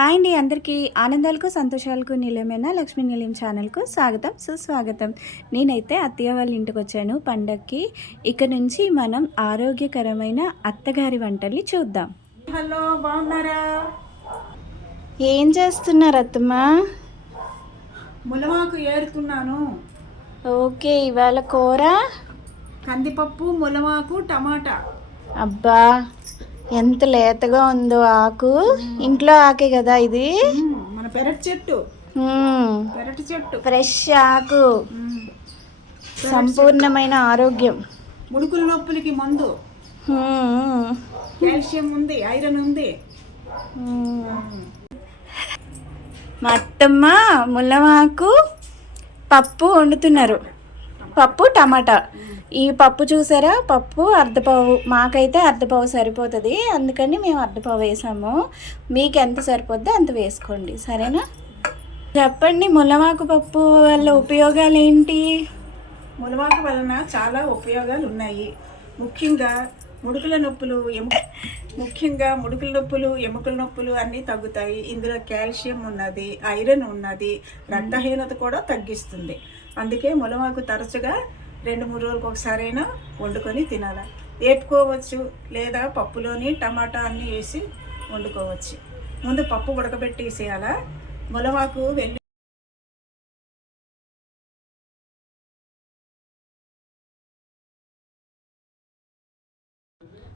Hi అండి, అందరికీ ఆనందాలకు సంతోషాలకు నిలయమైన లక్ష్మీ నిలయం ఛానల్కు స్వాగతం సుస్వాగతం. నేనైతే అత్తయ్య వాళ్ళ ఇంటికి వచ్చాను పండగకి. ఇక నుంచి మనం ఆరోగ్యకరమైన అత్తగారి వంటల్ని చూద్దాం. హలో, బాగున్నారా? ఏం చేస్తున్నారు అత్తమ్మ? ములమాకు ఏరుతున్నాను. ఓకే, ఇవాళ కూర కందిపప్పు, ములమాకు, టమాటా. అబ్బా, ఎంత లేతగా ఉందో ఆకు. ఇంట్లో ఆకే కదా ఇది? మన పెరటి చెట్టు. పెరటి చెట్టు ఫ్రెష్ ఆకు. సంపూర్ణమైన ఆరోగ్యం. ముడుకుల నొప్పులకి మందు. కాల్షియం ఉంది, ఐరన్ ఉంది. మా అత్తమ్మ ముల్లమాకు పప్పు వండుతున్నారు. పప్పు టమాటా. ఈ పప్పు చూసారా, పప్పు అర్ధపావు, మాకైతే అర్ధపావు సరిపోతుంది, అందుకని మేము అర్ధపావు వేసాము. మీకు ఎంత సరిపోద్దో అంత వేసుకోండి, సరేనా? చెప్పండి, ముల్లమాకు పప్పు వల్ల ఉపయోగాలు ఏంటి? ములమాకు వలన చాలా ఉపయోగాలు ఉన్నాయి. ముఖ్యంగా ముడుకుల నొప్పులు, ఎముకల నొప్పులు అన్నీ తగ్గుతాయి. ఇందులో కాల్షియం ఉన్నది, ఐరన్ ఉన్నది, రక్తహీనత కూడా తగ్గిస్తుంది. అందుకే ములమాకు తరచుగా 2-3 రోజులకు ఒకసారైనా వండుకొని తినాలి. వేపుకోవచ్చు, లేదా పప్పులోని టమాటా అన్నీ వేసి వండుకోవచ్చు. ముందు పప్పు ఉడకబెట్టేసేయాలా. ములమాకు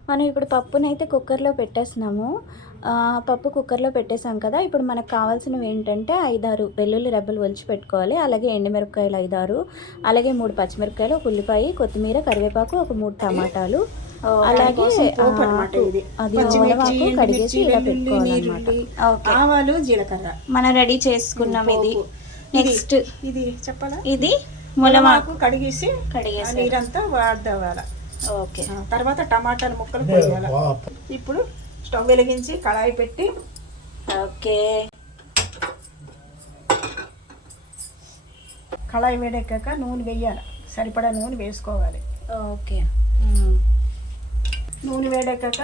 మనం ఇప్పుడు పప్పునైతే కుక్కర్లో పెట్టేస్తున్నాము. పప్పు కుక్కర్లో పెట్టేసాం కదా. ఇప్పుడు మనకు కావాల్సినవి ఏంటంటే 5-6 వెల్లుల్లి రెబ్బలు ఒలిచి పెట్టుకోవాలి. అలాగే ఎండుమిరపకాయలు 5-6, అలాగే 3 పచ్చిమిరపకాయలు, ఒక ఉల్లిపాయ, కొత్తిమీర, కరివేపాకు, ఒక 3 టమాటాలు, అలాగే అది ములమాకు కడిగేసి ఇలా పెట్టుకోవాలన్నమాట. ఆవాలు, జీలకర్ర మనం రెడీ చేసుకున్నాం. ఇది నెక్స్ట్ ఇది చెప్పాలా? ఇది ములమాకు కడిగేసి నీరంతా వాడవాలి. ఓకే, తర్వాత టమాటాల ముక్కలు పోయాలి. ఇప్పుడు స్టవ్ వెలిగించి కళాయి పెట్టి, ఓకే, కళాయి వేడెక్కాక నూనె వేయాలి. సరిపడా నూనె వేసుకోవాలి. ఓకే, నూనె వేడెక్కాక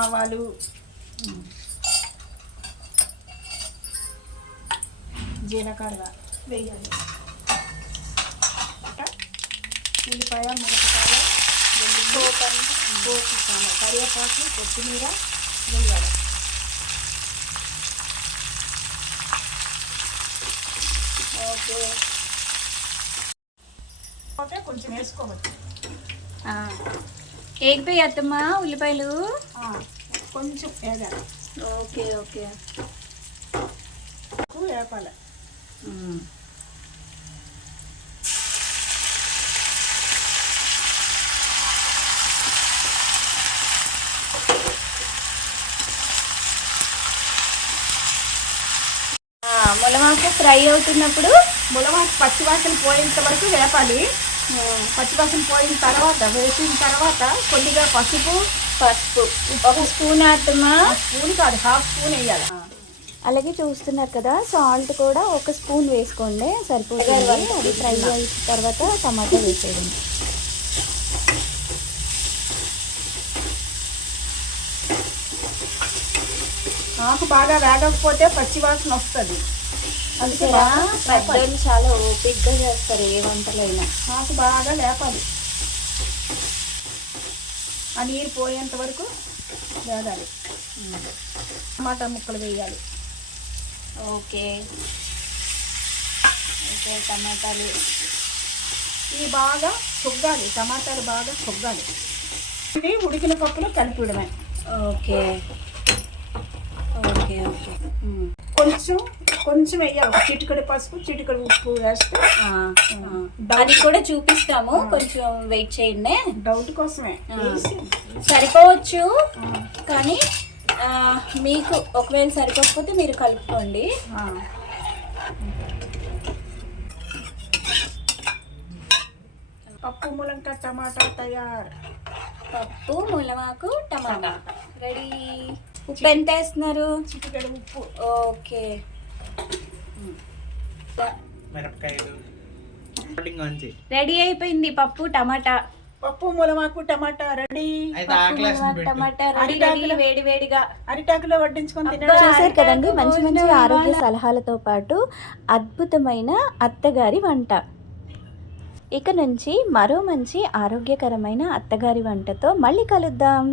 ఆవాలు, జీలకర్ర వేయాలి. ఉల్లిపాయ, మిరపకాయ, కరివేపాకు, కొత్తిమీర వేయాలి. ఓకే, కొంచెం వేసుకోవచ్చు. ఏగిపోయి అత్తమ్మ ఉల్లిపాయలు కొంచెం వేగాలి. ఓకే ఓకే, వేపాలి. ములమాకు ఫ్రై అవుతున్నప్పుడు ములమాకు పచ్చివాసన పోయేంత వరకు వేపాలి. పచ్చివాసన పోయిన తర్వాత, వేసిన తర్వాత కొద్దిగా పసుపు 1 స్పూన్ అత్తమ్మ. స్పూన్ కాదు, హాఫ్ స్పూన్ వేయాలి. అలాగే చూస్తున్నారు కదా, సాల్ట్ కూడా 1 స్పూన్ వేసుకోండి, సరిపోతుంది. అది ఫ్రై అయిన తర్వాత టమాటా వేసేయండి. ఆకు బాగా వేగకపోతే పచ్చివాసన వస్తుంది. అందుకని పెద్దలు చాలా ఓపిక్గా చేస్తారు ఏ వంటలైనా. ఆకు బాగా లేపాలి. ఆ నీరు పోయేంత వరకు వేగాలి. టమాటా ముక్కలు వేయాలి. ఓకే ఓకే, టమాటాలు ఇవి బాగా సుగ్గాలి. టమాటాలు బాగా సుగ్గాలి. ఇది ఉడికిన పప్పులో కలిపిడమే. ఓకే ఓకే ఓకే, కొంచెం వేయాలి. చిటికడి పసుపు, చిటికడి ఉప్పు వేస్తే అది కూడా చూపిస్తాము. కొంచెం వెయిట్ చేయండి, డౌట్ కోసమే. సరిపోవచ్చు, కానీ మీకు ఒకవేళ సరిపోకపోతే మీరు కలుపుకోండి. పప్పు ములంక టమాటా తయారు. పప్పు ములమాకు టమాటా రెడీ. ఉప్పు ఎంత వేస్తున్నారు? చిటికెడు ఉప్పు. ఓకే, మిరపకాయలు రెడీ అయిపోయింది పప్పు టమాటా. పప్పు ములమాకు టమాటా రెడీ. అయితే ఆకలేస్తుంది పెట్టు. టమాటా అరిటాకులో వేడి వేడిగా అరిటాకులో వడ్డించుకొని తినడం. చూసారు కదండి, మంచి మంచి ఆరోగ్య సలహాలతో పాటు అద్భుతమైన అత్తగారి వంట. ఇక నుంచి మరో మంచి ఆరోగ్యకరమైన అత్తగారి వంటతో మళ్ళీ కలుద్దాం.